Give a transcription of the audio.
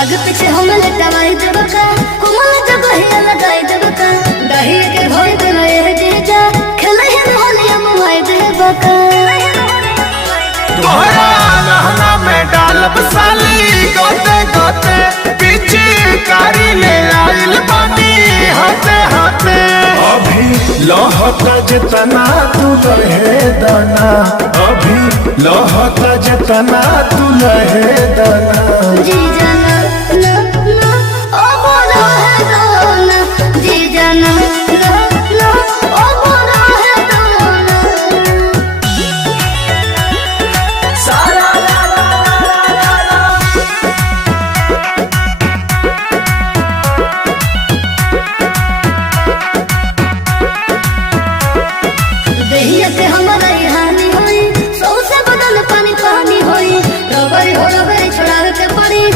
आगे पीछे हम लटवाई देबका कोमल जगह लगाई देबका दही के भोर दिलो ये जीजा खेले है होलिया मोबाइल देबका तोहरा लहंगा में डालब साली गोते गोते पीछे कारी ले आइल बानी हाथे हाथे। अभी लहता जितना तू लहे दाना, अभी लहता जितना तू लहे दाना।